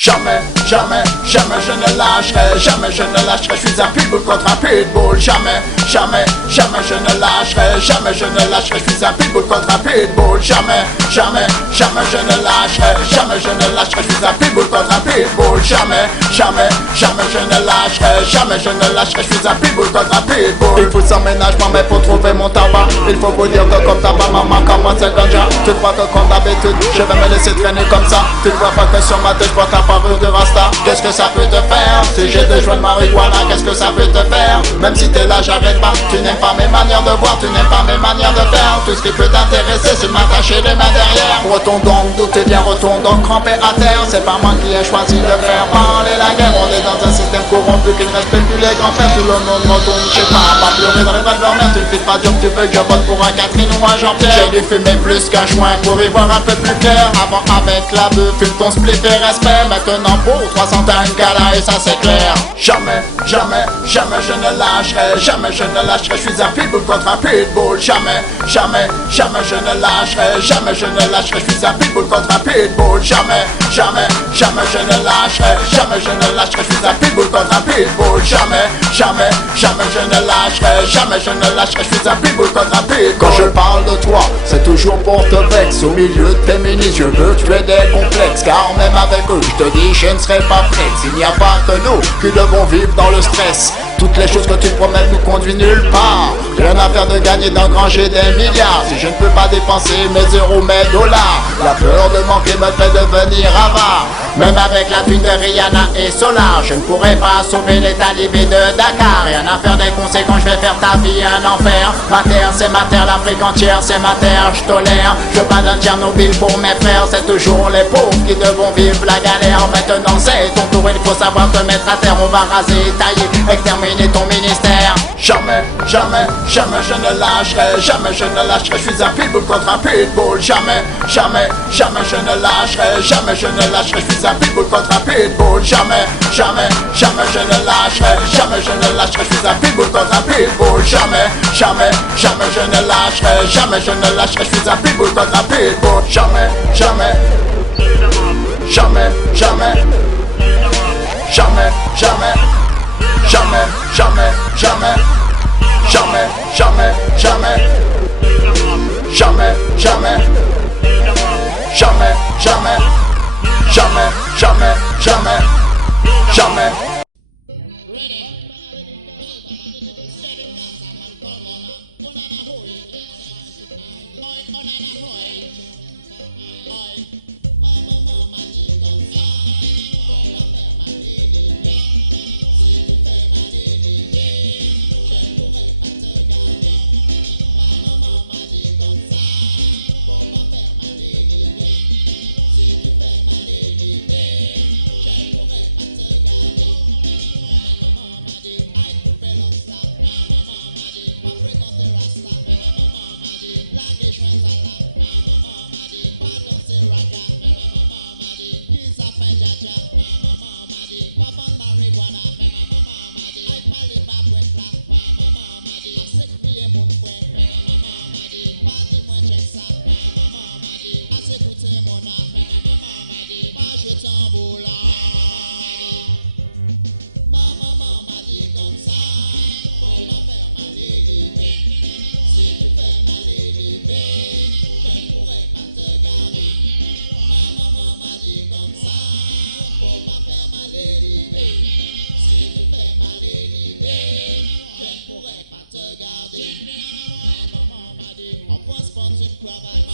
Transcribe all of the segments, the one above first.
Jamais, jamais, jamais je ne lâcherai, jamais je ne lâcherai, je suis un pitbull contre un pitbull. Jamais, jamais, jamais je ne lâcherai, jamais je ne lâcherai, je suis un pitbull contre un pitbull. Jamais, jamais, jamais je ne lâcherai, jamais je ne lâcherai, je suis un pitbull contre un pitbull. Jamais, jamais, jamais je ne lâcherai, jamais je ne lâcherai, je suis un pitbull contre un pitbull. Il faut sans ménagement mais pour trouver mon tabac. Il faut vous dire que comme tabac, maman comment c'est ganja. Tu crois que comme d'habitude, je vais me laisser traîner comme ça. Tu ne vois pas que sur ma tête je porte ta parure de Rasta. Qu'est-ce que ça peut te faire? Si j'ai des joints de marijuana, qu'est-ce que ça peut te faire? Même si t'es là j'arrête pas. Tu n'aimes pas mes manières de voir, tu n'aimes pas mes manières de faire. Tout ce qui peut t'intéresser c'est de m'attacher les mains derrière. Retourne donc d'où t'es bien, retourne donc crampé à terre. C'est pas moi qui ai choisi de faire parler la guerre. On est dans un système corrompu qui ne respecte plus les grands-pères. Tout le monde retourne, je sais pas pleurer dans les bras de leur mère. Tu ne fais pas dur, tu veux que je vote pour un Catherine ou un Jean-Pierre. J'ai dû fumer plus qu'un joint pour y voir un peu plus clair. Avant avec la bœuf, fume ton spliff et respect. Maintenant pour 300 t'as une gala et ça c'est clair. Jamais, jamais, jamais je ne lâcherai, jamais je ne lâcherai, je suis un pitbull contre un pitbull. Jamais, jamais, jamais je ne lâcherai, jamais je ne lâcherai, je suis un pitbull contre un pitbull. Jamais, jamais, jamais je ne lâcherai, jamais je ne lâcherai, je suis un pitbull contre un pitbull. Jamais, jamais, jamais je ne lâcherai, jamais je ne lâcherai, je suis un pitbull contre un pitbull. Quand je parle de toi, c'est toujours pour te vexer. Au milieu de féministes, je veux tuer des complexes. Car même avec eux, je te dis, je ne serai pas flex. Il n'y a pas que nous qui devons vivre dans le stress. Toutes les choses que tu promets nous conduisent nulle part. Rien à faire de gagner, d'engranger des milliards. Si je ne peux pas dépenser mes euros, mes dollars, la peur de manquer me fait devenir avare. Même avec la vie de Rihanna et Solar, je ne pourrai pas sauver les talibés de Dakar. Rien à faire des conséquences, je vais faire ta vie un enfer. Ma terre c'est ma terre, l'Afrique entière c'est ma terre, je tolère. Je pardonne Tchernobyl pour mes frères, c'est toujours les pauvres qui devront vivre la galère. Maintenant c'est ton tour, il faut savoir te mettre à terre. On va raser, tailler, exterminer ton ministère. Jamais, jamais, jamais je ne lâcherai, jamais je ne lâcherai, je suis un pitbull contre un pitbull. Jamais, jamais, jamais je ne lâcherai, jamais je ne lâcherai, je suis un pitbull contre un pitbull. Jamais, jamais, jamais je ne lâcherai, jamais je ne lâcherai, je suis un pitbull contre un pitbull. Jamais, jamais, jamais je ne lâcherai, jamais je ne lâcherai, je suis un pitbull contre un pitbull. Jamais, jamais, jamais, jamais, jamais, jamais, jamais, jamais, jamais, jamais, jamais, jamais, jamais, jamais, jamais, jamais, jamais, jamais, jamais, jamais.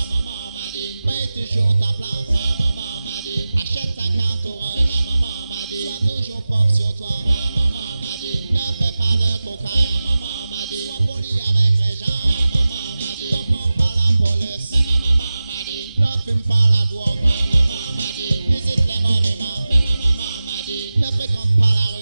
Maman m'a dit, paye toujours ta place. Maman m'a dit, achète ta carte orange. Maman m'a dit, sois toujours propre sur toi. Maman m'a dit, ne fais pas de cocaïne. Maman m'a dit, sois poli avec les gens. Maman m'a dit, ne prends pas la police. Maman m'a dit, ne fume pas la drogue. Maman m'a dit, visite les monuments. Maman m'a dit, ne fréquente pas la